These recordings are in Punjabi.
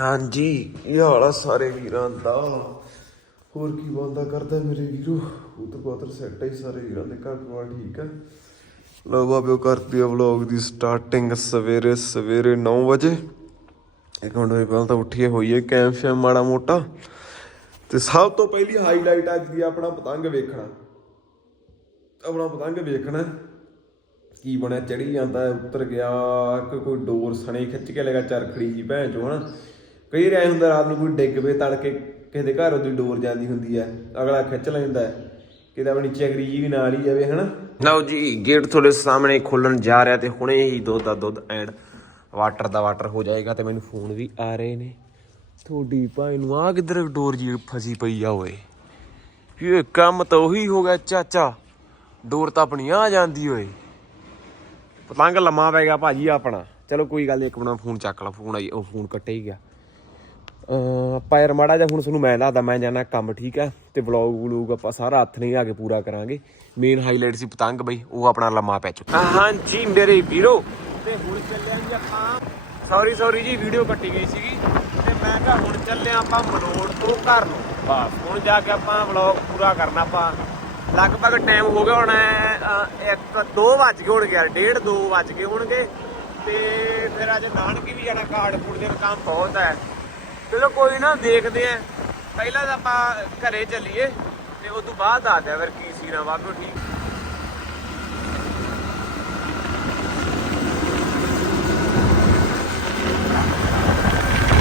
ਹਾਂਜੀ ਇਹ ਹਾਲ ਆ ਸਾਰੇ ਵੀਰਾਂ ਦਾ? ਹੋਰ ਕੀ ਬੰਦਾ ਕਰਦਾ ਮੇਰੇ ਵੀਰੋ? ਉਧਰ ਬਾਦਰ ਸੈੱਟ ਹੀ ਸਾਰੇ ਵੀਰਾਂ ਦੇ ਘਰ ਪਰਿਵਾਰ ਠੀਕ ਆ? ਲੋ ਬਾਬਿਓ ਕਰਦੀ ਆ ਵਲੌਗ ਦੀ ਸਟਾਰਟਿੰਗ ਸਵੇਰੇ ਸਵੇਰੇ 9 ਵਜੇ। ਇੱਕ ਮਿੰਟ ਹੋਈ ਪਹਿਲਾਂ ਤਾਂ ਉੱਠੀਏ ਹੋਈਏ ਕੈਂਪ ਸ਼ੈਮ ਮਾੜਾ ਮੋਟਾ। ਤੇ ਸਭ ਤੋਂ ਪਹਿਲੀ ਹਾਈਲਾਈਟ ਅੱਜ ਦੀ ਆਪਣਾ ਪਤੰਗ ਵੇਖਣਾ। ਆਪਣਾ ਪਤੰਗ ਵੇਖਣਾ। ਕੀ ਬਣਿਆ ਚੜੀ ਜਾਂਦਾ ਹੈ, ਉੱਤਰ ਗਿਆ ਕੋਈ ਡੋਰ ਸਣੇ ਖਿੱਚ ਕੇ ਲਗਾ ਚਰਖੜੀ ਜੀ ਭੈਣ ਚੋਂ ਹਨਾ? ਕਈ ਰਾਇ ਹੁੰਦਾ ਰਾਤ ਨੂੰ ਕੋਈ ਡਿੱਗ ਪਏ, ਤੜਕੇ ਕਿਸੇ ਦੇ ਘਰ ਉਹਦੀ ਡੋਰ ਜਾਂਦੀ ਹੁੰਦੀ ਹੈ ਅਗਲਾ ਖਿੱਚ ਲੈਂਦਾ ਹੈ। ਕਿਤੇ ਆਪਣੀ ਚਗਰੀ ਜੀ ਵੀ ਨਾਲ ਹੀ ਜਾਵੇ, ਹਨਾ? ਲਓ ਜੀ, ਗੇਟ ਤੁਹਾਡੇ ਸਾਹਮਣੇ ਖੋਲਣ ਜਾ ਰਿਹਾ ਤੇ ਹੁਣੇ ਹੀ ਦੁੱਧ ਦਾ ਦੁੱਧ ਐਂਡ ਵਾਟਰ ਦਾ ਵਾਟਰ ਹੋ ਜਾਏਗਾ ਤੇ ਮੈਨੂੰ ਫੋਨ ਵੀ ਆ ਰਹੇ ਨੇ। ਤੁਹਾਡੀ ਭਾਈ ਨੂੰ ਆ ਕਿੱਧਰ ਡੋਰ ਜੀ ਫਸੀ ਪਈ ਆ ਓਏ? ਇਹ ਕੰਮ ਤਾਂ ਉਹੀ ਹੋ ਗਿਆ ਚਾਚਾ। ਡੋਰ ਤਾਂ ਆਪਣੀ ਆ ਜਾਂਦੀ ਓਏ। ਪਤੰਗ ਲੰਮਾ ਪੈ ਗਿਆ ਭਾਜੀ ਆਪਣਾ। ਚਲੋ ਕੋਈ ਗੱਲ ਨਹੀਂ ਇੱਕ ਮਿੰਟ ਫੋਨ ਚੱਕ ਲਾ, ਫੋਨ ਆਈ, ਉਹ ਫੋਨ ਕੱਟੇ ਹੀ ਗਿਆ। ਪਾਇਰ ਮਾੜਾ ਜਿਹਾ ਹੁਣ ਤੁਹਾਨੂੰ ਮੈਂ ਦੱਸਦਾ ਮੈਂ ਜਾਣਾ ਕੰਮ ਠੀਕ ਹੈ? ਤੇ ਵਲੌਗ ਵਲੂਗ ਆਪਾਂ ਸਾਰਾ ਹੱਥ ਨਹੀਂ ਆ ਕੇ ਪੂਰਾ ਕਰਾਂਗੇ। ਮੇਨ ਹਾਈਲਾਈਟ ਸੀ ਪਤੰਗ ਬਈ ਉਹ ਆਪਣਾ ਲੰਮਾ ਪੈ ਚੁੱਕਾ। ਹਾਂਜੀ ਮੇਰੇ ਵੀਰੋ। ਤੇ ਹੁਣ ਚੱਲਿਆ ਜੀ ਆਪਾਂ ਸੌਰੀ ਸੌਰੀ ਜੀ ਵੀਡੀਓ ਕੱਟੀ ਗਈ ਸੀਗੀ। ਤੇ ਮੈਂ ਕਿਹਾ ਹੁਣ ਚੱਲੇ ਆਪਾਂ ਮਲੋੜ ਤੋਂ ਘਰ ਨੂੰ। ਬਸ। ਹੁਣ ਜਾ ਕੇ ਆਪਾਂ ਵਲੌਗ ਪੂਰਾ ਕਰਨਾ ਆਪਾਂ। ਲਗਭਗ ਟਾਈਮ ਹੋ ਗਿਆ ਹੁਣ 1 2 ਵੱਜ ਗਏ ਹੋਣਗੇ ਯਾਰ 1.5 2 ਵੱਜ ਗਏ ਹੋਣਗੇ। ਤੇ ਫਿਰ ਅੱਜ ਨਾਨਕੀ ਵੀ ਜਾਣਾ ਕਾਰਡ ਕੂੜ ਦੇ ਕੰਮ ਬਹੁਤ ਹੈ। ਚਲੋ ਕੋਈ ਨਾ, ਦੇਖਦੇ ਆ। ਪਹਿਲਾਂ ਤਾਂ ਆਪਾਂ ਘਰੇ ਚੱਲੀਏ ਤੇ ਉਸ ਤੋਂ ਬਾਅਦ ਆ ਜਾ ਫਿਰ ਕੀ ਸੀਨਾ ਵਾਗੋ ਠੀਕ।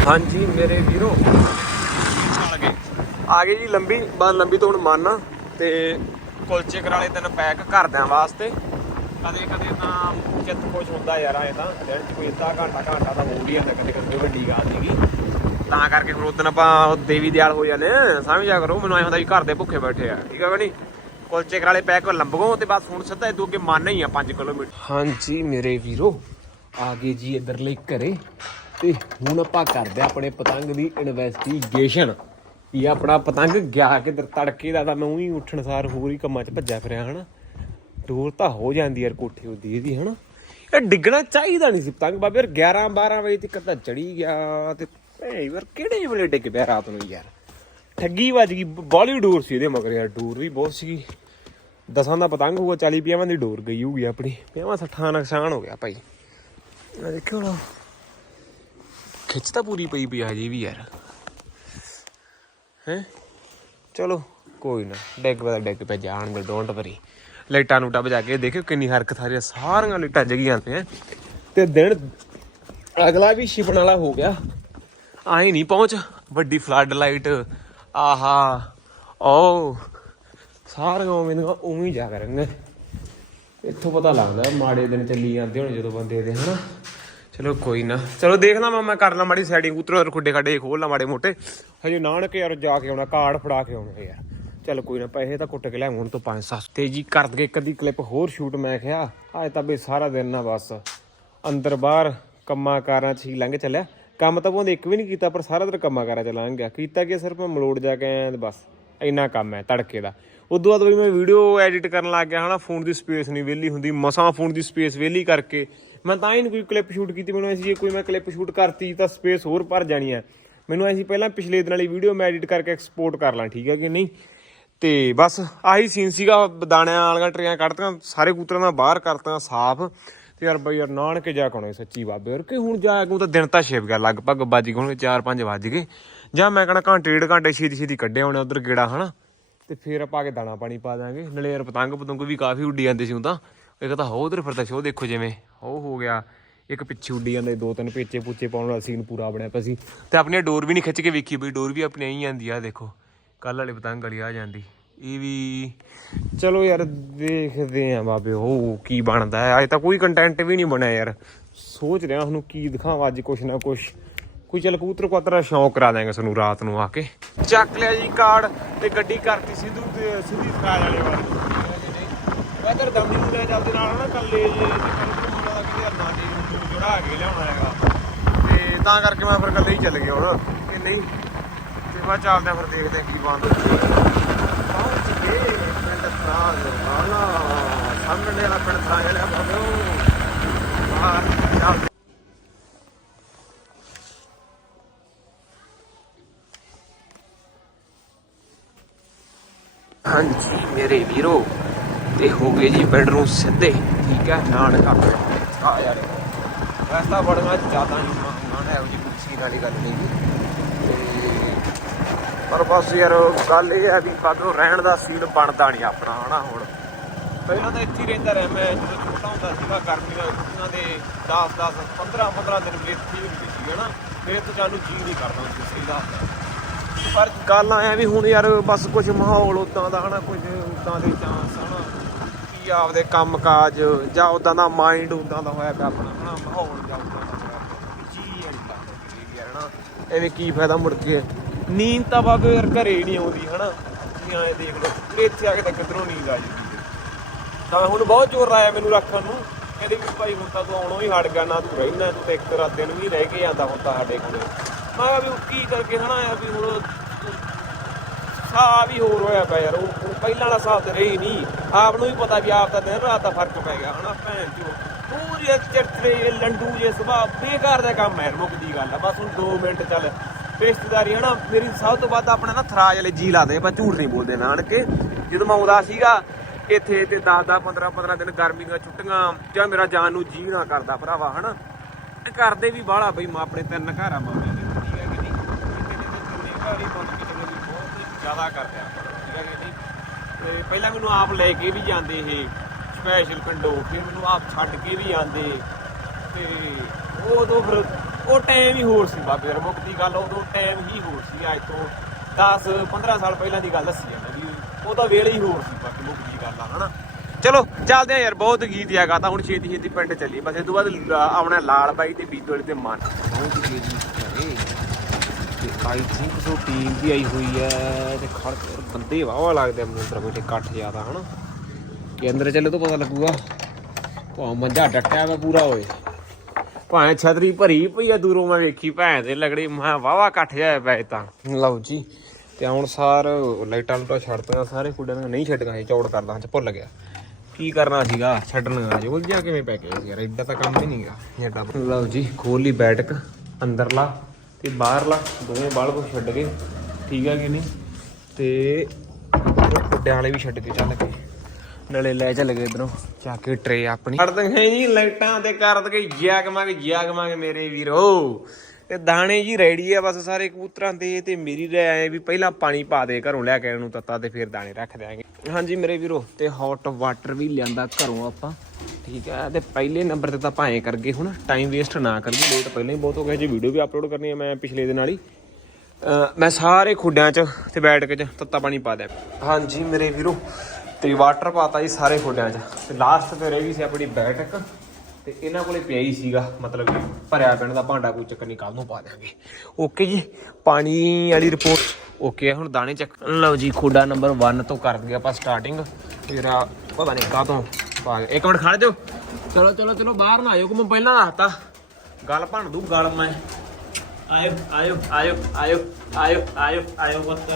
ਹਾਂਜੀ, ਮੇਰੇ ਵੀਰੋ। ਆ ਗਏ ਆ ਗਏ ਜੀ ਲੰਬੀ, ਬਸ ਲੰਬੀ ਤੋਂ ਹੁਣ ਮੰਨ ਤੇ ਕੁਲਚੇ ਕਰਾਲੇ ਤਿੰਨ ਪੈਕ ਕਰਦਿਆਂ ਵਾਸਤੇ। ਕਦੇ ਕਦੇ ਤਾਂ ਚਿੱਤ ਖੁਸ਼ ਹੁੰਦਾ ਯਾਰ, ਐ ਤਾਂ ਦਿਨ ਚ ਕੋਈ ਅੱਧਾ ਘੰਟਾ ਘੰਟਾ ਤਾਂ ਹੋ ਹੀ ਜਾਂਦਾ, ਕਦੇ ਕਦੇ ਵੱਡੀ ਗੱਲ ਨਹੀਂਗੀ ਤਾਂ ਕਰਕੇ ਫਿਰ ਉਦੋਂ ਆਪਾਂ ਦੇਵੀ ਦਿਆਲ ਹੋ ਜਾਂਦੇ ਸਮਝਿਆ ਕਰੋ, ਮੈਨੂੰ ਐ ਹੁੰਦਾ ਵੀ ਘਰ ਦੇ ਭੁੱਖੇ ਬੈਠੇ ਆ। ਠੀਕ ਆ ਕਿ ਨਹੀਂ? ਕੁਲਚੇ ਕਰਾਲੇ ਪੈਕ ਲੰਬਗੋ ਤੇ ਬਸ ਹੁਣ ਸਿੱਧਾ ਇਦੋਂ ਅੱਗੇ ਮੰਨ ਹੀ ਆ 5 ਕਿਲੋਮੀਟਰ। ਹਾਂਜੀ ਮੇਰੇ ਵੀਰੋ, ਆ ਗਏ ਜੀ ਇਧਰਲੇ ਘਰੇ ਤੇ ਹੁਣ ਆਪਾਂ ਕਰਦੇ ਆਪਣੇ ਪਤੰਗ ਦੀ ਇਨਵੈਸਟੀਗੇਸ਼ਨ ਇਹ ਆਪਣਾ ਪਤੰਗ ਗਿਆ ਕਿਧਰ, ਤੜਕੇ ਦਾ ਤਾਂ ਮੈਂ ਉਹੀ ਉੱਠਣ ਸਾਰ ਹੋਰ ਹੀ ਕੰਮਾਂ 'ਚ ਭੱਜਿਆ ਫਿਰਿਆ, ਹਨਾ? ਡੋਰ ਤਾਂ ਹੋ ਜਾਂਦੀ ਯਾਰ ਕੋਠੇ ਉਹਦੀ ਇਹਦੀ ਹਨਾ? ਇਹ ਡਿੱਗਣਾ ਚਾਹੀਦਾ ਨਹੀਂ ਸੀ ਪਤੰਗ, ਬਾਬੇ ਯਾਰ 11 12 ਵਜੇ ਤੱਕ ਤਾਂ ਚੜੀ ਗਿਆ ਤੇ ਭੈਣ ਯਾਰ ਕਿਹੜੇ ਵੇਲੇ ਡਿੱਗ ਪਿਆ ਰਾਤ ਨੂੰ ਯਾਰ? ਠੱਗੀ ਵੱਜ ਗਈ ਬਾਲੀ ਡੋਰ ਸੀ ਇਹਦੇ ਮਗਰ ਯਾਰ, ਡੋਰ ਵੀ ਬਹੁਤ ਸੀਗੀ। ਦਸਾਂ ਦਾ ਪਤੰਗ ਹੋਊਗਾ 40 ਪਿਆਵਾਂ ਦੀ ਡੋਰ ਗਈ ਹੋਊਗੀ ਆਪਣੀ। ਪਿਆਵਾਂ 60 ਨੁਕਸਾਨ ਹੋ ਗਿਆ ਭਾਈ। ਆ ਦੇਖਿਓ ਨਾ। ਖਿੱਚ ਤਾਂ ਪੂਰੀ ਪਈ ਪਈ ਹਜੇ ਵੀ ਯਾਰ। ਹੈ? ਚਲੋ, ਕੋਈ ਨਾ, ਡੈਗ ਪਤਾ ਡੈਗ ਪੈ ਜਾਣ ਦੇ ਡੋਂਟ ਵਰੀ ਲਾਈਟਾਂ ਨੂੰ ਟੱਬ ਜਾ ਕੇ ਦੇਖਿਓ ਕਿੰਨੀ ਹਰਕਤ ਆ ਰਹੀ ਸਾਰੀਆਂ ਲਾਈਟਾਂ ਜਗੀਆਂ ਤੇ ਤੇ ਦਿਨ ਅਗਲਾ ਵੀ ਛਿਪਣ ਵਾਲਾ ਹੋ ਗਿਆ। ਆਈ ਨਹੀਂ ਪਹੁੰਚ। ਵੱਡੀ ਫਲੱਡ ਲਾਈਟ ਆਹਾ ਓ ਸਾਰੀਆਂ ਉਵੇਂ ਦੀਆਂ ਉਵੇਂ ਜਾ ਕਰਨਗੇ ਇੱਥੋਂ ਪਤਾ ਲੱਗਦਾ, ਮਾੜੇ ਦਿਨ ਚੱਲੀ ਜਾਂਦੇ ਹੁਣ ਜਦੋਂ ਬੰਦੇ ਦੇ, ਹਨਾ। ਚਲੋ ਕੋਈ ਨਾ। ਚਲੋ ਦੇਖਦਾ ਮੈਂ ਮੈਂ ਕਰ ਲਾਂ ਮਾੜੀ ਸੈਟਿੰਗ ਉਤਰੋ ਖੁੱਡੇ ਖੱਡੇ ਖੋਲ ਲਾਂ ਮਾੜੇ ਮੋਟੇ। ਹਜੇ ਨਾਨਕ ਯਾਰ ਜਾ ਕੇ ਆਉਣਾ, ਕਾਰਡ ਫੜਾ ਕੇ ਆਉਣਾ ਯਾਰ। ਚਲ ਕੋਈ ਨਾ, ਪੈਸੇ ਤਾਂ ਕੁੱਟ ਕੇ ਲੈ, ਹੁਣ ਤੋਂ 5-7 ਤੇ ਜੀ ਕਰ ਦਗੇ ਇੱਕ ਅੱਧੀ ਕਲਿੱਪ ਹੋਰ ਸ਼ੂਟ ਮੈਂ ਕਿਹਾ। ਅੱਜ ਤਾਂ ਬਈ ਸਾਰਾ ਦਿਨ ਨਾ ਬਸ, ਅੰਦਰ ਬਾਹਰ ਕੰਮਾਂ ਕਾਰਾਂ 'ਚ ਹੀ ਲੰਘ ਚੱਲਿਆ। ਕੰਮ ਤਾਂ ਉਹਨੇ ਇੱਕ ਵੀ ਨਹੀਂ ਕੀਤਾ, ਪਰ ਸਾਰਾ ਦਿਨ ਕੰਮਾਂ ਕਾਰਾਂ 'ਚ ਗਿਆ। ਕੀਤਾ ਕਿ ਸਿਰਫ ਮੈਂ ਮਲੋੜ ਜਾ ਕੇ ਆਇਆ ਤੇ ਬਸ, ਇੰਨਾ ਕੰਮ ਹੈ ਤੜਕੇ ਦਾ। ਉਦੋਂ ਬਾਅਦ ਵੀ ਮੈਂ ਵੀਡੀਓ ਐਡਿਟ ਕਰਨ ਲੱਗ ਗਿਆ, ਹਨਾ ਫੋਨ ਦੀ ਸਪੇਸ ਨਹੀਂ ਵਿਹਲੀ ਹੁੰਦੀ, ਮਸਾਂ ਫੋਨ ਦੀ ਸਪੇਸ ਵਿਹਲੀ ਕਰਕੇ। ਮੈਂ ਤਾਂ ਹੀ ਨਹੀਂ ਕੋਈ ਕਲਿੱਪ ਸ਼ੂਟ ਕੀਤੀ, ਮੈਨੂੰ ਐਸੀ ਜੇ ਕੋਈ ਮੈਂ ਕਲਿੱਪ ਸ਼ੂਟ ਕਰਤੀ ਤਾਂ ਸਪੇਸ ਹੋਰ ਭਰ ਜਾਣੀ ਹੈ ਮੈਨੂੰ ਐਸੀ ਪਹਿਲਾਂ ਪਿਛਲੇ ਦਿਨ ਵਾਲੀ ਵੀਡੀਓ ਮੈਂ ਐਡਿਟ ਕਰਕੇ ਐਕਸਪੋਰਟ ਕਰ ਲਾਂ, ਠੀਕ ਹੈ ਕਿ ਨਹੀਂ? ਤੇ ਬਸ, ਆਹੀ ਸੀਨ ਸੀਗਾ, ਦਾਣਿਆਂ ਵਾਲੀਆਂ ਟਰੇਆਂ ਕੱਢਤੀਆਂ, ਸਾਰੇ ਕੂਤਰਾਂ ਦਾ ਬਾਹਰ ਕਰਤਾ ਸਾਫ਼। ਤੇ ਯਾਰ ਬਈ ਯਾਰ ਨਾਨਕੇ ਜਾ ਕੋਣੇ ਸੱਚੀ ਬਾਬੇ ਯਾਰ ਕਿ ਹੁਣ ਜਾ ਕੇ ਤਾਂ ਦਿਨ ਤਾਂ ਛਿਪ ਗਿਆ, ਲਗਭਗ ਵੱਜ ਗਏ, ਹੁਣ 4-5 ਵੱਜ ਗਏ। ਜਾਂ ਮੈਂ ਕਹਣਾ ਘੰਟੇ, ਡੇਢ ਘੰਟੇ ਛੇਤੀ ਛੇਤੀ ਕੱਢਿਆ ਹੋਣਾ ਉਧਰ ਗੇੜਾ, ਹਨਾ? ਤੇ ਫੇਰ ਆਪਾਂ ਕੇ ਦਾਣਾ ਪਾਣੀ ਪਾ ਦਾਂਗੇ ਨਲੇ ਯਾਰ ਪਤੰਗ ਪਤੰਗ ਵੀ ਕਾਫੀ ਉੱਡੀ ਜਾਂਦੇ ਸੀ ਹੁਣ ਇੱਕ ਤਾਂ ਹੋ ਉਧਰ ਫਿਰਦਾ ਸ਼ੋ ਦੇਖੋ ਜਿਵੇਂ, ਉਹ ਹੋ ਗਿਆ। ਇੱਕ ਪਿੱਛੇ ਉੱਡੀ ਜਾਂਦੇ ਦੋ ਤਿੰਨ ਪੇਚੇ ਪੂਚੇ ਪਾਉਣ ਵਾਲਾ ਸੀਨ ਪੂਰਾ ਬਣਿਆ ਪਿਆ ਸੀ। ਤੇ ਆਪਣੀ ਡੋਰ ਵੀ ਨਹੀਂ ਖਿੱਚ ਕੇ ਵੇਖੀ ਬਈ, ਡੋਰ ਵੀ ਆਪਣੀ ਆਈ ਜਾਂਦੀ ਆ ਦੇਖੋ। ਕੱਲ ਵਾਲੀ ਪਤੰਗ ਵਾਲੀ ਆ ਜਾਂਦੀ। ਇਹ ਵੀ ਚਲੋ ਯਾਰ, ਦੇਖਦੇ ਆ ਬਾਬੇ, ਉਹ ਕੀ ਬਣਦਾ ਹੈ। ਅੱਜ ਤਾਂ ਕੋਈ ਕੰਟੈਂਟ ਵੀ ਨਹੀਂ ਬਣਿਆ ਯਾਰ। ਸੋਚ ਰਿਹਾ ਹੁਣ ਕੀ ਦਿਖਾਵਾਂ ਅੱਜ ਕੁਛ ਨਾ ਕੁਛ। ਕੋਈ ਚਲ ਕਬੂਤਰ ਕੁਤਰਾ ਸ਼ੌਂਕ ਕਰਾ ਦਾਂਗੇ ਸਾਨੂੰ ਰਾਤ ਨੂੰ ਆ ਕੇ। ਚੱਕ ਲਿਆ ਜੀ ਕਾਰਡ ਤੇ ਗੱਡੀ ਕਰਤੀ ਸਿੱਧੂ ਤੇ ਸਿੱਧੀ ਸਰਾਜ ਵਾਲੇ ਵਾਲੀ। ਇਧਰ ਦਮੀ ਨੂੰ ਲੈ ਜਾਂਦੇ ਨਾਲ ਨਾ ਕੱਲੇ ਜੇ ਤੇ ਦਾ ਕਿਤੇ ਹਰਨਾ ਜੀ ਨੂੰ ਕੇ ਲਿਆਉਣਾ ਹੈਗਾ। ਤੇ ਤਾਂ ਕਰਕੇ ਮੈਂ ਫਿਰ ਕੱਲੇ ਹੀ ਚੱਲ ਗਿਆ ਹੁਣ। ਕਿ ਨਹੀਂ? ਤੇ ਬਾਅਦ ਚੱਲਦੇ ਫਿਰ ਦੇਖਦੇ ਆ ਕੀ ਬਣਦਾ। ਜੀ ਹਾਂਜੀ, ਮੇਰੇ ਵੀਰੋ ਤੇ ਹੋ ਗਏ ਜੀ ਬੈਡਰੂਮ ਸਿੱਧੇ, ਠੀਕ ਹੈ ਨਾਨਕਾ ਪਿੰਡ ਆ ਯਾਰ ਰਸਤਾ ਬੜਾ ਜ਼ਿਆਦਾ ਨਹੀਂ ਮਾਨ ਹੈ ਉਹ ਜੀ ਕੁਛ ਵਾਲੀ ਗੱਲ ਨਹੀਂ। ਤੇ ਪਰ ਬਸ ਯਾਰ, ਗੱਲ ਇਹ ਹੈ ਵੀ ਬਾਦੋਂ ਰਹਿਣ ਦਾ ਸੀਨ ਬਣਦਾ ਨਹੀਂ ਆਪਣਾ, ਹਨਾ ਹੁਣ। ਪਹਿਲਾਂ ਤਾਂ ਇੱਥੇ ਰਹਿੰਦਾ ਰਿਹਾ ਮੈਂ, ਜਦੋਂ ਛੋਟਾ ਹੁੰਦਾ ਸੀਗਾ ਗਰਮੀਆਂ ਉਹਨਾਂ ਦੇ 10 10 15 15 ਦਿਨ ਵੀ ਇੱਥੇ ਹੀ ਹੁੰਦੀ ਸੀ ਹਨਾ ਫਿਰ ਤਾਂ ਚਾਲੂ ਜੀ ਨਹੀਂ ਕਰਦਾ ਹੁੰਦਾ ਸੀ ਦਾ ਪਰ ਗੱਲ ਆਇਆ ਵੀ ਹੁਣ ਯਾਰ, ਬਸ ਕੁਝ ਮਾਹੌਲ ਉਦਾਂ ਦਾ, ਹਨਾ ਕੁਝ ਉਦਾਂ ਦੇ ਚਾਂਸ ਹਨਾ। ਕੀ ਆਪਦੇ ਕੰਮ ਕਾਜ ਜਾਂ ਉਦਾਂ ਦਾ ਮਾਈਂਡ ਉਦਾਂ ਦਾ ਹੋਇਆ ਪਿਆ ਆਪਣਾ, ਹਨਾ, ਮਾਹੌਲ ਜਾਂ ਉਦਾਂ ਦਾ ਹੋਇਆ ਪਿਆ। ਜੀ ਯਾਰ ਐਵੇਂ ਕੀ ਫਾਇਦਾ ਮੁੜ ਕੇ? ਨੀਂਦ ਤਾਂ ਬਾਬੇ ਯਾਰ ਘਰੇ ਹੀ ਨਹੀਂ ਆਉਂਦੀ, ਹਨਾ? ਤੁਸੀਂ ਐਂ ਦੇਖ ਲਓ ਇੱਥੇ ਆ ਕੇ ਤਾਂ ਕਿਧਰੋਂ ਨੀਂਦ ਆ ਜਾਂਦੀ ਹੈ। ਤਾਂ ਹੁਣ ਬਹੁਤ ਜ਼ੋਰ ਲਾਇਆ ਮੈਨੂੰ ਰੱਖਣ ਨੂੰ, ਕਹਿੰਦੇ ਵੀ ਭਾਈ ਹੁਣ ਤਾਂ ਤੂੰ ਆਉਣੋਂ ਹੀ ਹਟ ਗਿਆ, ਨਾ ਤੂੰ ਰਹਿਣਾ, ਤੂੰ ਤਾਂ ਇੱਕ ਰਾਤ ਦਿਨ ਵੀ ਰਹਿ ਕੇ ਜਾਂਦਾ ਹੁਣ ਤਾਂ ਸਾਡੇ ਕੋਲੇ। ਮੈਂ ਕਿਹਾ ਵੀ ਕੀ ਕਰਕੇ, ਹਨਾ ਯਾਰ ਵੀ ਹੁਣ ਸਾਹ ਵੀ ਹੋਰ ਹੋਇਆ ਪਿਆ ਯਾਰ, ਉਹ ਪਹਿਲਾਂ ਵਾਲਾ ਸਾਹ ਤੇ ਰਹੀ ਨਹੀਂ। ਆਪ ਨੂੰ ਵੀ ਪਤਾ ਵੀ ਆਪ ਦਾ ਦਿਨ ਰਾਤ ਦਾ ਫ਼ਰਕ ਪੈ ਗਿਆ, ਹਨਾ, ਭੈਣ ਚੋ ਪੂਰੀ ਚਰਚਰੇ ਇਹ ਲੰਡੂ ਜੇ ਸੁਭਾਅ ਬੇਕਾਰ ਦਾ ਕੰਮ ਹੈ ਮੁੱਕਦੀ ਗੱਲ ਆ, ਬਸ ਹੁਣ 2 ਮਿੰਟ ਚੱਲ। ਰਿਸ਼ਤੇਦਾਰੀ, ਹਨਾ? ਮੇਰੀ ਸਭ ਤੋਂ ਵੱਧ ਆਪਣਾ ਨਾ ਥਰਾਜ ਵਾਲੇ ਜੀ ਲਾਦੇ ਆਪਾਂ ਝੂਠ ਨਹੀਂ ਬੋਲਦੇ ਨਾਨਕੇ। ਜਦੋਂ ਮੈਂ ਆਉਂਦਾ ਸੀਗਾ, ਇੱਥੇ ਤੇ 10 10 15 15 ਦਿਨ ਗਰਮੀ ਦੀਆਂ ਛੁੱਟੀਆਂ, ਜਾਂ ਮੇਰਾ ਜਾਨ ਨੂੰ ਜੀ ਨਾ ਕਰਦਾ ਭਰਾਵਾ, ਹਨਾ? ਤੇ ਕਰਦੇ ਵੀ ਬਾਹਲਾ, ਬਈ ਮੈਂ ਆਪਣੇ ਤਿੰਨ ਘਰ ਆ, ਮਾਮੇ ਦੇ ਠੀਕ ਹੈ ਕਿ ਨਹੀਂ ਤਿੰਨੇ ਘਰ ਹੀ ਬੰਦ ਕੇ ਵੀ ਬਹੁਤ ਜ਼ਿਆਦਾ ਕਰਦੇ ਆ ਠੀਕ ਹੈ ਕਿ ਨਹੀਂ? ਤੇ ਪਹਿਲਾਂ ਮੈਨੂੰ ਆਪ ਲੈ ਕੇ ਵੀ ਜਾਂਦੇ ਇਹ ਸਪੈਸ਼ਲ ਪਿੰਡੋਂ, ਫਿਰ ਮੈਨੂੰ ਆਪ ਛੱਡ ਕੇ ਵੀ ਆਂਦੇ ਤੇ ਉਹ ਉਦੋਂ ਫਿਰ ਉਹ ਟਾਈਮ ਹੀ ਹੋਰ ਸੀ ਬਾਬੇ ਯਾਰ ਦੀ ਗੱਲ ਉਦੋਂ ਟਾਈਮ ਹੀ ਹੋਰ ਸੀ, ਅੱਜ ਤੋਂ 10 15 ਸਾਲ ਪਹਿਲਾਂ ਦੀ ਗੱਲ ਦੱਸੀ ਜਾਂਦਾ ਵੀ। ਉਹਦਾ ਵੇਲੇ ਹੀ ਹੋਰ ਸੀ ਬਾਕੀ ਮੁੱਕ ਦੀ ਗੱਲ ਆ, ਹਨਾ? ਚਲੋ, ਚੱਲਦੇ ਆ ਯਾਰ, ਬਹੁਤ ਗੀਤ ਹੈਗਾ ਤਾਂ ਹੁਣ ਛੇਤੀ ਛੇਤੀ ਪਿੰਡ ਚੱਲੀ ਬਸ ਇਹ ਤੋਂ ਬਾਅਦ ਲ- ਆਉਣਾ ਲਾਲ ਬਾਈ ਤੇ ਬੀਦੋ ਵਾਲੇ ਤੇ ਮਨ। ਬਹੁਤ ਛੇਤੀ ਘਰੇ। ਤੇ ਆਈ ਥਿੰਕ ਸੋ ਟੀਮ ਵੀ ਆਈ ਹੋਈ ਹੈ ਤੇ ਖੜ ਬੰਦੇ ਵਾਵਾ ਲੱਗਦੇ ਆ, ਮੈਨੂੰ ਅੰਦਰ ਬੈਠੇ ਇਕੱਠ ਜ਼ਿਆਦਾ, ਹਨਾ? ਕਿ ਅੰਦਰ ਚੱਲੇ ਤਾਂ ਪਤਾ ਲੱਗੂਗਾ। ਭਾਵੇਂ ਮੰਜਾ ਡੱਟਿਆ ਵਾ ਪੂਰਾ ਹੋਏ। ਭਾਵੇਂ ਛਤਰੀ ਭਰੀ ਪਈ ਆ, ਦੂਰੋਂ ਮੈਂ ਵੇਖੀ ਭੈਣ ਦੇ ਲਗੜੀ, ਮੈਂ ਵਾਵਾ ਇਕੱਠ ਜਾਇਆ ਪੈ ਤਾਂ। ਲਓ ਜੀ, ਤੇ ਹੁਣ ਸਾਰ ਲਾਈਟਾਂ ਲੂਟਾਂ ਛੱਡਤੀਆਂ, ਸਾਰੇ ਕੁੜਿਆਂ ਨੂੰ ਨਹੀਂ ਛੱਡਣਾ ਸੀ ਚੌੜ ਕਰਦਾ ਚ ਭੁੱਲ ਗਿਆ। ਕੀ ਕਰਨਾ ਸੀਗਾ, ਛੱਡਣਾ ਜੀ ਉਲਝਿਆ ਕਿਵੇਂ ਪੈ ਗਿਆ ਯਾਰ ਐਡਾ ਤਾਂ ਕੰਮ ਹੀ ਨਹੀਂਗਾ ਐਡਾ ਲਓ ਜੀ ਖੋਲ ਲਈ ਬੈਠਕ ਅੰਦਰਲਾ ਤੇ ਬਾਹਰਲਾ ਦੋਵੇਂ ਬਲਬ ਛੱਡ ਕੇ, ਠੀਕ ਆ ਕਿ ਨਹੀਂ? ਤੇ ਕੁੱਡਿਆਂ ਵਾਲੇ ਵੀ ਛੱਡ ਕੇ ਚੱਲ ਕੇ। ਨਾਲੇ ਲੈ ਚੱਲ ਗਏ ਇਧਰੋਂ। ਚੱਕ ਕੇ ਟਰੇ ਆਪਣੀ। ਕੱਢ ਦਿੰਗੇ ਜੀ ਲਾਈਟਾਂ ਤੇ ਕਰ ਦਗੇ ਜਗਮਗ ਜਗਮਗ ਮੇਰੇ ਵੀਰੋ। ਤੇ ਦਾਣੇ ਜੀ ਰੈਡੀ ਆ ਬਸ ਸਾਰੇ ਕਬੂਤਰਾਂ ਦੇ ਤੇ ਮੇਰੀ ਰਹਿ ਆਏ ਵੀ ਪਹਿਲਾਂ ਪਾਣੀ ਪਾ ਦੇ ਘਰੋਂ ਲੈ ਕੇ ਇਹਨੂੰ ਤੱਤਾ ਤੇ ਫਿਰ ਦਾਣੇ ਰੱਖ ਦਿਆਂਗੇ। ਹਾਂਜੀ ਮੇਰੇ ਵੀਰੋ ਤੇ ਹੌਟ ਵਾਟਰ ਵੀ ਲਿਆਂਦਾ ਘਰੋਂ ਆਪਾਂ। ਠੀਕ ਹੈ ਤੇ ਪਹਿਲੇ ਨੰਬਰ ਤੇ ਤਾਂ ਭਾਵੇਂ ਕਰ ਗਏ ਹੁਣ ਟਾਈਮ ਵੇਸਟ ਨਾ ਕਰੀਏ ਲੇਟ ਪਹਿਲਾਂ ਹੀ ਬਹੁਤ ਹੋ ਗਿਆ ਜੀ ਵੀਡੀਓ ਵੀ ਅਪਲੋਡ ਕਰਨੀ ਹੈ ਮੈਂ ਪਿਛਲੇ ਦੇ ਨਾਲ ਹੀ ਮੈਂ ਸਾਰੇ ਖੁੱਡਿਆਂ 'ਚ ਤੇ ਬੈਠ ਕੇ 'ਚ ਤੱਤਾ ਪਾਣੀ ਪਾ ਦਿਆ। ਹਾਂਜੀ ਮੇਰੇ ਵੀਰੋ ਤੇ ਵਾਟਰ ਪਾਤਾ ਜੀ ਸਾਰੇ ਖੋਡਿਆਂ 'ਚ। ਤੇ ਲਾਸਟ ਤੇ ਰਹਿ ਗਈ ਸੀ ਆਪਣੀ ਬੈਟਕ ਤੇ ਇਹਨਾਂ ਕੋਲੇ ਪਿਆ ਹੀ ਸੀਗਾ, ਮਤਲਬ ਕਿ ਭਰਿਆ ਪੈਣ ਦਾ ਭਾਂਡਾ ਕੋਈ ਚੱਕਰ ਨਹੀਂ ਕੱਲ ਨੂੰ ਪਾ ਦਿਆਂਗੇ। ਓਕੇ ਜੀ, ਪਾਣੀ ਵਾਲੀ ਰਿਪੋਰਟ ਓਕੇ ਹੁਣ ਦਾਣੇ ਚੱਕ ਲਓ ਜੀ, ਖੋਡਾ ਨੰਬਰ 1 ਤੋਂ ਕਰ ਦਈਏ ਆਪਾਂ ਸਟਾਰਟਿੰਗ ਫਿਰ ਪਤਾ ਨਹੀਂ ਕਾਹ ਤੋਂ ਪਾ ਇੱਕ ਮਿੰਟ ਖੜ ਜਾਓ। ਚਲੋ ਚਲੋ ਚਲੋ, ਬਾਹਰ ਨਾ ਆਇਓ ਕਿ ਮੈਂ ਪਹਿਲਾਂ ਦੱਸਤਾ ਗੱਲ ਭੰਨ ਦੂੰ ਗੱਲ ਮੈਂ। ਆਇਓ ਆਇਓ ਆਇਓ ਆਇਓ ਆਇਓ ਆਇਓ ਆਇਓ ਬਤ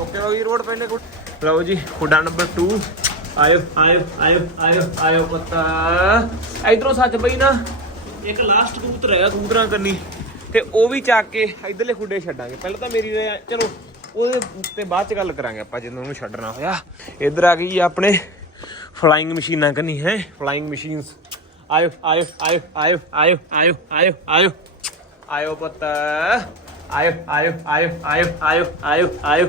ਓਕੇ ਹੋਈ ਰੋਡ ਪਹਿਲੇ ਕੁ ਲਓ ਜੀ ਖੁੱਡਾ ਨੰਬਰ 2 ਆਇਓ ਆਇਓ ਆਇਓ ਆਇਓ ਆਇਓ ਬਤ ਇਧਰੋਂ ਸੱਚ ਪਈ ਨਾ ਇੱਕ ਲਾਸਟ ਕਬੂਤਰ ਹੈਗਾ ਕਬੂਤਰਾਂ ਕੰਨੀ ਤੇ ਉਹ ਵੀ ਚੱਕ ਕੇ ਇਧਰਲੇ ਖੁੱਡੇ ਛੱਡਾਂਗੇ ਪਹਿਲਾਂ ਤਾਂ ਮੇਰੀ ਰਾਏ ਚਲੋ ਉਹਦੇ ਤੇ ਬਾਅਦ ਚ ਗੱਲ ਕਰਾਂਗੇ ਆਪਾਂ ਜਦੋਂ ਉਹਨੂੰ ਛੱਡਣਾ ਹੋਇਆ ਇਧਰ ਆ ਗਈ ਆਪਣੇ ਫਲਾਈਂਗ ਮਸ਼ੀਨਾਂ ਕੰਨੀ ਹੈ ਫਲਾਈਂਗ ਮਸ਼ੀਨਸ ਆਇਓ ਆਇਓ ਆਇਓ ਆਇਓ ਆਇਓ ਆਇਓ ਆਇਓ ਆਇਓ ਆਇਓ ਪੁੱਤ ਆਇਓ ਆਇਓ ਆਇਓ ਆਇਓ ਆਇਓ ਆਇਓ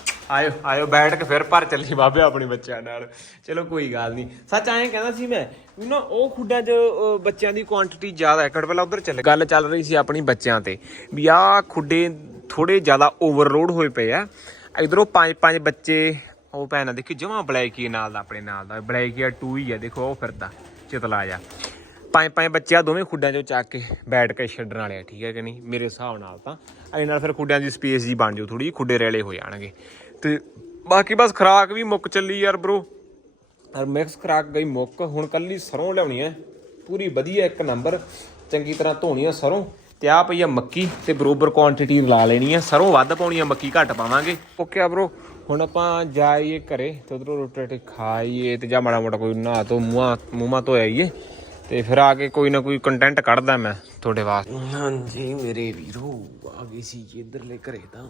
ਆਇਓ ਆਇਓ ਬੈਠ ਕੇ ਫਿਰ ਭਰ ਚੱਲੀ ਬਾਬੇ ਆਪਣੇ ਬੱਚਿਆਂ ਨਾਲ। ਚਲੋ ਕੋਈ ਗੱਲ ਨਹੀਂ ਸੱਚ ਐਂ ਕਹਿੰਦਾ ਸੀ ਮੈਂ ਨਾ ਉਹ ਖੁੱਡਾਂ 'ਚ ਬੱਚਿਆਂ ਦੀ ਕੁਆਂਟੀਟੀ ਜ਼ਿਆਦਾ ਹੈ। ਕੜ ਪਹਿਲਾਂ ਉਧਰ ਚੱਲ, ਗੱਲ ਚੱਲ ਰਹੀ ਸੀ ਆਪਣੀ ਬੱਚਿਆਂ ਤੇ, ਵੀ ਆਹ ਖੁੱਡੇ ਥੋੜੇ ਜ਼ਿਆਦਾ ਓਵਰਲੋਡ ਹੋਏ ਪਏ ਆ। ਇਧਰੋਂ ਪੰਜ ਪੰਜ ਬੱਚੇ, ਉਹ ਭੈਣਾਂ ਦੇਖੀ, ਜਮਾ ਬਲੈਕੀ ਨਾਲ ਦਾ, ਆਪਣੇ ਨਾਲ ਦਾ। ਬਲੈਕੀਆ 2 ਹੀ ਆ, ਦੇਖੋ, ਉਹ ਫਿਰਦਾ, ਚਿਤਲਾ ਜਾ ਪੰਜ ਪੰਜ ਬੱਚੇ ਆ, ਦੋਵੇਂ ਖੁੱਡਾਂ ਚੋਂ ਚੱਕ ਕੇ ਬੈਠ ਕੇ ਛੱਡਣ ਵਾਲੇ ਆ, ਠੀਕ ਹੈ ਕਿ ਨਹੀਂ? ਮੇਰੇ ਹਿਸਾਬ ਨਾਲ ਤਾਂ ਐ ਨਾਲ ਫਿਰ ਖੁੱਡਿਆਂ ਦੀ ਸਪੇਸ ਜੀ ਬਣ ਜਾਊ ਥੋੜੀ ਖੁੱਡੇ ਰੈਲੇ ਹੋ ਜਾਣਗੇ। ਤੇ ਬਾਕੀ ਬਸ ਖਰਾਕ ਵੀ ਮੁੱਕ ਚੱਲੀ ਯਾਰ ਬ్రో ਔਰ ਮਿਕਸ ਖਰਾਕ ਗਈ ਮੁੱਕ। ਹੁਣ ਕੱਲੀ ਸਰੋਂ ਲਿਆਉਣੀ ਹੈ। ਪੂਰੀ ਵਧੀਆ ਇੱਕ ਨੰਬਰ। ਚੰਗੀ ਤਰ੍ਹਾਂ ਧੋਣੀ ਆ ਸਰੋਂ। ਤੇ ਆ ਪਈ ਆ ਮੱਕੀ ਤੇ ਬਰੋਬਰ ਕੁਆਂਟੀਟੀ ਲਾ ਲੈਣੀ ਆ। ਸਰੋਂ ਵੱਧ ਪਾਉਣੀ ਆ ਮੱਕੀ ਘੱਟ ਪਾਵਾਂਗੇ। ਓਕੇ ਆ ਬ్రో ਹੁਣ ਆਪਾਂ ਜਾਈਏ ਘਰੇ ਤੇ ਉਧਰੋਂ ਰੋਟੀ ਰਾਟੀ ਖਾਈਏ ਤੇ ਜਾਂ ਮਾੜਾ ਮੋਟਾ ਕੋਈ ਨਹਾ ਧੋ ਮੂੰਹਾਂ ਮੂੰਹਾਂ ਧੋ ਆਈਏ ਤੇ ਫਿਰ ਆ ਕੇ ਕੋਈ ਨਾ ਕੋਈ ਕੰਟੈਂਟ ਕੱਢਦਾ ਮੈਂ ਤੁਹਾਡੇ ਵਾਸਤੇ। ਹਾਂਜੀ ਮੇਰੇ ਵੀਰੋ ਆ ਗਏ ਸੀ ਜੀ ਇਧਰਲੇ ਘਰੇ ਤਾਂ।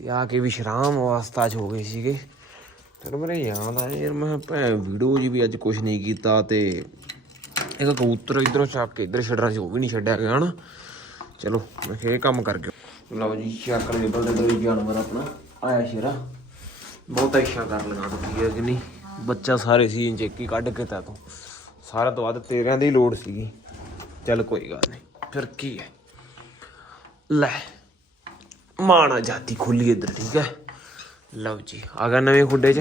ਤੇ ਆ ਕੇ ਵਿਸ਼ਰਾਮ ਅਵਸਥਾ 'ਚ ਹੋ ਗਏ ਸੀਗੇ। ਫਿਰ ਮੇਰੇ ਯਾਦ ਆਇਆ ਯਾਰ, ਮੈਂ ਭੈ ਵੀਡੀਓ ਜੀ ਵੀ ਅੱਜ ਕੁਝ ਨਹੀਂ ਕੀਤਾ ਤੇ ਇੱਕ ਕਬੂਤਰ ਇਧਰੋਂ ਚੱਕ ਕੇ ਇਧਰ ਛੱਡਣਾ ਸੀ, ਉਹ ਵੀ ਨਹੀਂ ਛੱਡਿਆ ਗਿਆ ਹਨਾ। ਚਲੋ, ਮੈਂ ਕਿਹਾ ਇਹ ਕੰਮ ਕਰ ਗਿਆ। ਲਓ ਜੀ, ਚੱਕ ਲੇਬਲ ਦੇ ਦੋ ਜਾਨਵਰ ਆਪਣਾ ਆਇਆ ਸ਼ੇਰਾ। ਬਹੁਤ ਇੱਛਾ ਕਰ ਲਗਾ ਦਿੱਤੀ ਹੈ ਕਿ ਨਹੀਂ ਬੱਚਾ ਸਾਰੇ ਸੀ ਚੇਕੀ ਕੱਢ ਕੇ ਤਾ ਤੂੰ। ਸਾਰਾ ਤੋਂ ਵੱਧ ਤੇਰਿਆਂ ਦੀ ਲੋੜ ਸੀਗੀ। ਚੱਲ ਕੋਈ ਗੱਲ ਨਹੀਂ, ਫਿਰ ਕੀ ਹੈ? ਲੈ ਮਾਣਾ ਜਾਤੀ ਖੁੱਲੀ ਇੱਧਰ, ਠੀਕ ਹੈ? ਲਓ ਜੀ, ਆ ਗਿਆ ਨਵੇਂ ਖੁੱਡੇ 'ਚ।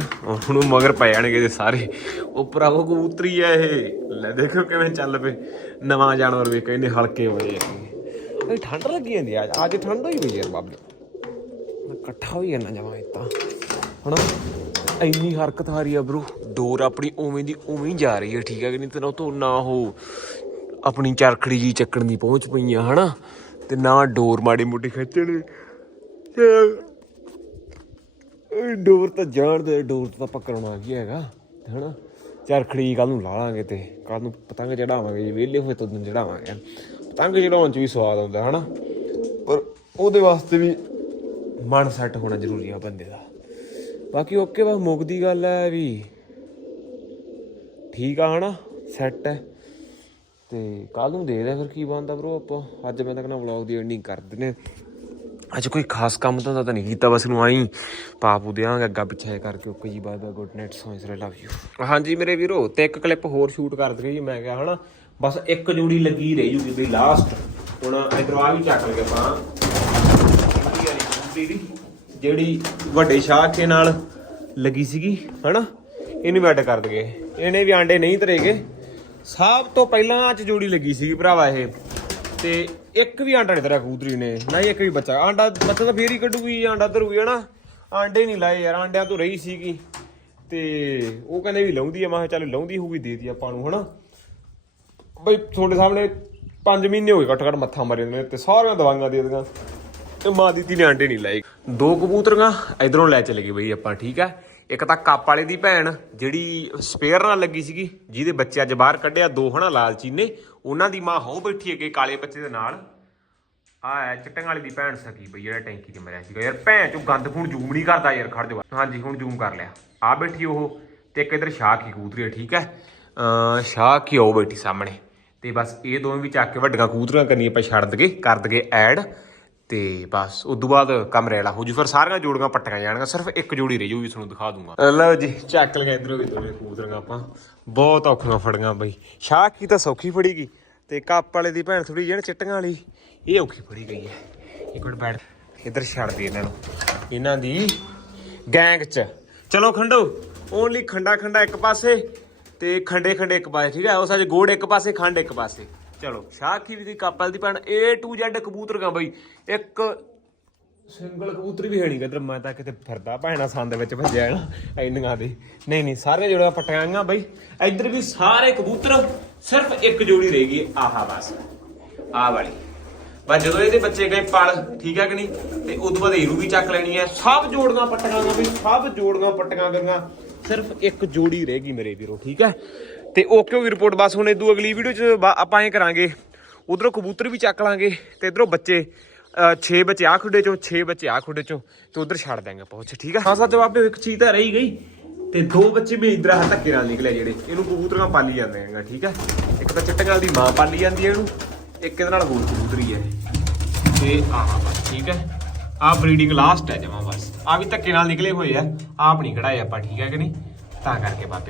ਹੁਣ ਮਗਰ ਪੈ ਜਾਣਗੇ ਜੇ ਸਾਰੇ। ਉਹ ਭਰਾਵੋ ਕਬੂਤਰੀ ਆ ਇਹ। ਲੈ ਦੇਖੋ ਕਿਵੇਂ ਚੱਲ ਪਏ। ਨਵਾਂ ਜਾਨਵਰ ਵੀ ਕਹਿੰਦੇ ਹਲਕੇ ਹੋਏ ਆ। ਠੰਡ ਲੱਗੀ ਜਾਂਦੀ ਆ। ਅੱਜ ਠੰਡ ਹੋਈ ਪਈ ਯਾਰ ਬਾਬੇ। ਇਕੱਠਾ ਹੋਈ ਜਾਂਦਾ ਜਮਾ ਇਤਾਂ ਹਣਾ ਇੰਨੀ ਹਰਕਤ ਹਾਰੀ ਆ ਬਰੂ। ਡੋਰ ਆਪਣੀ ਉਵੇਂ ਦੀ ਉਵੇਂ ਜਾ ਰਹੀ ਹੈ ਠੀਕ ਹੈ ਕਿ ਨਹੀਂ? ਤੇ ਨਾ ਤੋਂ ਨਾ ਹੋ ਆਪਣੀ ਚਰਖੜੀ ਜੀ ਚੱਕਣ ਦੀ ਪਹੁੰਚ ਪਈਆਂ ਹਨਾ? ਤੇ ਨਾ ਡੋਰ ਮਾੜੀ ਮੋਟੀ ਖਿੱਚਣੀ। ਤੇ ਇਹ ਡੋਰ ਤਾਂ ਜਾਣ ਦੇ, ਡੋਰ ਤਾਂ ਆਪਾਂ ਕਰਾਉਣਾ ਕੀ ਹੈਗਾ, ਤੇ ਹਨਾ? ਚਰਖੜੀ ਕੱਲ ਨੂੰ ਲਾ ਲਾਂਗੇ ਤੇ ਕੱਲ ਨੂੰ ਪਤੰਗ ਚੜਾਵਾਂਗੇ ਜੇ, ਵਿਹਲੇ ਹੋਏ ਤਾਂ ਦਿਨ ਚੜਾਵਾਂਗੇ ਪਤੰਗ ਚੜਾਉਣ ਚ ਵੀ ਸਵਾਦ ਆਉਂਦਾ ਹਨਾ। ਪਰ ਉਹਦੇ ਵਾਸਤੇ ਵੀ ਮਨ ਸੈੱਟ ਹੋਣਾ ਜ਼ਰੂਰੀ ਆ ਬੰਦੇ ਦਾ। ਬਾਕੀ ਓਕੇ ਬਸ ਮੁੱਕਦੀ ਗੱਲ ਹੈ ਵੀ ਠੀਕ ਆ ਹਨਾ, ਸੈੱਟ ਹੈ। ਤੇ ਕੱਲ ਨੂੰ ਦੇਖਦੇ ਆ ਫਿਰ ਕੀ ਬਣਦਾ ਬ్రో ਆਪਾਂ। ਅੱਜ ਮੈਂ ਤਾਂ ਕਹਿੰਦਾ ਵਲੌਗ ਦੀ ਐਂਡਿੰਗ ਕਰ ਦਿੰਨੇ ਅੱਜ ਕੋਈ ਖਾਸ ਕੰਮ ਤਾਂ ਤਾਂ ਨਹੀਂ ਕੀਤਾ, ਬਸ ਨੂੰ ਆਈ ਪਾਪੂ ਦਿਆਂਗੇ ਅੱਗਾ ਪਿੱਛੇ ਕਰਕੇ ਓਕੇ ਜੀ ਬਾਏ ਬਾਏ ਗੁੱਡ ਨਾਈਟ ਸੋਇਸ ਰੇ ਲਵ ਯੂ ਹਾਂਜੀ ਮੇਰੇ ਵੀਰੋ, ਤੇ ਇੱਕ ਕਲਿੱਪ ਹੋਰ ਸ਼ੂਟ ਕਰ ਦਈਏ ਜੀ, ਮੈਂ ਕਿਹਾ ਹਨਾ, ਬਸ ਇੱਕ ਜੋੜੀ ਲੱਗੀ ਰਹੀ ਜੂਗੀ ਬਈ ਲਾਸਟ ਹੁਣ ਇਧਰੋਂ ਆ ਵੀ ਚੱਕ ਲਗੇ ਆਪਾਂ। ਜਿਹੜੀ ਵੱਡੇ ਸ਼ਾਖੇ ਨਾਲ ਲੱਗੀ ਸੀਗੀ, ਹਨਾ, ਇਹਨੂੰ ਵੀ ਅੱਡ ਕਰ ਦਗੇ ਇਹਨੇ ਵੀ ਆਂਡੇ ਨਹੀਂ ਧਰੇਗੇ। ਸਭ ਤੋਂ ਪਹਿਲਾਂ ਚ ਜੋੜੀ ਲੱਗੀ ਸੀਗੀ ਭਰਾਵਾ ਇਹ। ਤੇ ਇੱਕ ਵੀ ਆਂਡਾ ਨਹੀਂ ਧਰਿਆ ਕਬੂਤਰੀ ਨੇ, ਨਾ ਹੀ ਇੱਕ ਵੀ ਬੱਚਾ। ਆਂਡਾ ਬੱਚਾ ਤਾਂ ਫੇਰ ਹੀ ਕੱਢੂਗੀ, ਆਂਡਾ ਧਰੂਗੀ ਹਨਾ। ਆਂਡੇ ਨਹੀਂ ਲਾਏ ਯਾਰ, ਆਂਡਿਆਂ ਤੋਂ ਰਹੀ ਸੀਗੀ। ਤੇ ਉਹ ਕਹਿੰਦੇ ਵੀ ਲਾਉਂਦੀ ਆ, ਮੈਂ ਕਿਹਾ ਚੱਲ ਲਾਉਂਦੀ ਹੋਊਗੀ, ਦੇ ਦੀ ਆਪਾਂ ਨੂੰ ਹਨਾ। ਬਈ ਤੁਹਾਡੇ ਸਾਹਮਣੇ 5 ਮਹੀਨੇ ਹੋ ਗਏ ਘੱਟ ਘੱਟ ਮੱਥਾ ਮਾਰੇ ਨੇ ਤੇ ਸਾਰੀਆਂ ਦਵਾਈਆਂ ਦੇ ਦਿੱਤੀਆਂ ਤੇ ਮਾਂ ਦੀ ਤੀ ਨੇ ਆਂਡੇ ਨਹੀਂ ਲਾਏ। ਦੋ ਕਬੂਤਰੀਆਂ ਇਧਰੋਂ ਲੈ ਚਲੇ ਗਏ ਬਈ ਆਪਾਂ, ਠੀਕ ਹੈ? ਇੱਕ ਤਾਂ ਕੱਪ ਵਾਲੇ ਦੀ ਭੈਣ, ਜਿਹੜੀ ਸਪੇਅਰ ਨਾਲ ਲੱਗੀ ਸੀਗੀ, ਜਿਹਦੇ ਬੱਚੇ ਅੱਜ ਬਾਹਰ ਕੱਢਿਆ, ਦੋ ਹਨਾ ਲਾਲਚੀ ਨੇ। ਉਹਨਾਂ ਦੀ ਮਾਂ ਹੋ ਬੈਠੀ ਅੱਗੇ ਕਾਲੇ ਬੱਚੇ ਦੇ ਨਾਲ। ਆ ਚਿੱਟਾਂ ਚਿੱਟਣ ਵਾਲੀ ਦੀ ਭੈਣ ਸਕੀ ਬਈ, ਜਿਹੜਾ ਟੈਂਕੀ ਤੇ ਮਰਿਆ ਸੀਗਾ। ਯਾਰ ਭੈਣ ਚੋਂ ਗੰਦ ਫੂਣ ਜ਼ੂਮ ਨਹੀਂ ਕਰਦਾ ਯਾਰ, ਖੜ ਜਾ। ਹਾਂਜੀ, ਹੁਣ ਜ਼ੂਮ ਕਰ ਲਿਆ। ਆ ਬੈਠੀ ਉਹ, ਤੇ ਇੱਕ ਇਧਰ ਸ਼ਾਹ ਕੀ ਕਬੂਤਰੀ ਹੈ ਠੀਕ ਹੈ? ਅ ਸ਼ਾਹ ਕੀ ਉਹ ਬੈਠੀ ਸਾਹਮਣੇ। ਤੇ ਬਸ ਇਹ ਦੋਵੇਂ ਵੀ ਚੱਕ ਕੇ ਵੱਡੀਆਂ ਕਬੂਤਰੀਆਂ ਕਰਨੀਆਂ ਆਪਾਂ ਛੱਡ ਦਗੇ, ਕਰ ਦਗੇ ਐਡ। ਤੇ ਬਸ ਉਸ ਤੋਂ ਬਾਅਦ ਕਮਰੇ ਵਾਲਾ ਹੋ ਜੂ ਫਿਰ ਸਾਰੀਆਂ ਜੋੜੀਆਂ ਪੱਟੀਆਂ ਜਾਣਗੀਆਂ, ਸਿਰਫ ਇੱਕ ਜੋੜੀ ਰਹਿ ਜੂਗੀ ਤੁਹਾਨੂੰ ਦਿਖਾ ਦੂੰਗਾ। ਲਓ ਜੀ, ਚੱਕ ਲਿਆ ਇਧਰੋਂ ਵੀ ਦੋਵੇਂ ਕਬੂਤਰੀਆਂ ਆਪਾਂ। ਬਹੁਤ ਔਖੀਆਂ ਫੜੀਆਂ ਬਈ। ਸ਼ਾਹ ਕੀ ਤਾਂ ਸੌਖੀ ਫੜੀ ਗਈ। ਤੇ ਕੱਪ ਵਾਲੇ ਦੀ ਭੈਣ ਥੋੜੀ ਜਿਹੀ ਚਿੱਟੀਆਂ ਵਾਲੀ। ਇਹ ਔਖੀ ਫੜੀ ਗਈ ਹੈ। ਇੱਕ ਮਿੰਟ ਬੈਠ, ਇਧਰ ਛੱਡ ਦੇ ਇਹਨਾਂ ਨੂੰ। ਇਹਨਾਂ ਦੀ ਗੈਂਗ ਚ। ਚਲੋ ਖੰਡੋ, ਓਨਲੀ ਖੰਡਾ ਖੰਡਾ ਇੱਕ ਪਾਸੇ ਤੇ ਖੰਡੇ ਖੰਡੇ ਇੱਕ ਪਾਸੇ, ਠੀਕ ਹੈ? ਉਹ ਅੱਜ ਗੋੜ ਇੱਕ ਪਾਸੇ, ਖੰਡ ਇੱਕ ਪਾਸੇ। ਚਲੋ ਸ਼ਾਖੀ ਵੀ ਦੀ ਕਾਪਲ ਦੀ ਭੈਣ A to Z ਕਬੂਤਰਗਾ ਬਈ। ਇੱਕ ਸਿੰਗਲ ਕਬੂਤਰ ਵੀ ਹੈ ਨਹੀਂ ਕਿਧਰ ਮੈਂ ਤਾਂ ਕਿਤੇ ਫਿਰਦਾ ਭੈਣਾ ਸੰਦ ਵਿੱਚ ਭੱਜਿਆ ਨਾ, ਇੰਨੀਆਂ ਦੇ। ਨਹੀਂ ਨਹੀਂ, ਸਾਰੇ ਜੋੜੀਆਂ ਪਟਾਈਆਂ ਬਈ। ਇੱਧਰ ਵੀ ਸਾਰੇ ਕਬੂਤਰ, ਸਿਰਫ ਇੱਕ ਜੋੜੀ ਰਹਿ ਗਈ, ਆਹਾ ਬਸ। ਆਹ ਵਾਲੀ। ਬਸ ਜਦੋਂ ਇਹਦੇ ਬੱਚੇ ਗਏ ਪਲ, ਠੀਕ ਹੈ ਕਿ ਨਹੀਂ? ਤੇ ਉਦੋਂ ਬਾਅਦ ਇਹਨੂੰ ਵੀ ਚੱਕ ਲੈਣੀ ਹੈ। ਸਭ ਜੋੜੀਆਂ ਪੱਟੀਆਂ ਗਈਆਂ ਬਈ, ਸਭ ਜੋੜੀਆਂ ਪੱਟੀਆਂ ਗਈਆਂ। ਸਿਰਫ ਇੱਕ ਜੋੜੀ ਰਹਿ ਗਈ ਮੇਰੇ ਵੀਰੋ, ਠੀਕ ਹੈ? ਤੇ ਓਕੇ ਹੋ ਗਈ ਰਿਪੋਰਟ ਬਸ ਹੁਣ ਇਦੋਂ ਅਗਲੀ ਵੀਡੀਓ ਚ ਬਾ- ਆਪਾਂ ਐ ਕਰਾਂਗੇ। ਉਧਰੋਂ ਕਬੂਤਰ ਵੀ ਚੱਕ ਲਾਂਗੇ ਤੇ ਇਧਰੋਂ ਬੱਚੇ 6 ਬੱਚੇ ਆ ਖੁੱਡੇ ਚੋਂ 6 ਬੱਚੇ ਆ ਖੁੱਡੇ ਚੋਂ ਤੇ ਉਧਰ ਛੱਡ ਦਾਂਗੇ ਪਹੁੰਚ ਠੀਕ ਹੈ ਹਾਂ ਸੱਚ ਬਾਬੇ ਇੱਕ ਚੀਜ਼ ਤਾਂ ਰਹੀ ਗਈ ਤੇ ਦੋ ਬੱਚੇ ਵੀ ਇਧਰ ਆ ਧੱਕੇ ਨਾਲ ਨਿਕਲੇ ਜਿਹੜੇ, ਇਹਨੂੰ ਕਬੂਤਰਾਂ ਪਾਲੀ ਜਾਂਦੇ ਹੈਗਾ, ਠੀਕ ਹੈ ਇੱਕ ਤਾਂ ਚਿੱਟੇ ਦੀ ਮਾਂ ਪਾਲੀ ਜਾਂਦੀ ਹੈ ਇਹਨੂੰ, ਇੱਕ ਇਹਦੇ ਨਾਲ ਹੋਰ ਕਬੂਤਰੀ ਹੈ। ਤੇ ਆਹ ਬਸ, ਠੀਕ ਹੈ ਆਹ ਬਰੀਡਿੰਗ ਲਾਸਟ ਹੈ ਜਮਾ ਬਸ। ਆ ਵੀ ਧੱਕੇ ਨਾਲ ਨਿਕਲੇ ਹੋਏ ਆ, ਆਪ ਨਹੀਂ ਕਢਾਏ ਆਪਾਂ, ਠੀਕ ਹੈ ਕਿ ਨਹੀਂ? ਤਾਂ ਕਰਕੇ ਬਾਬੇ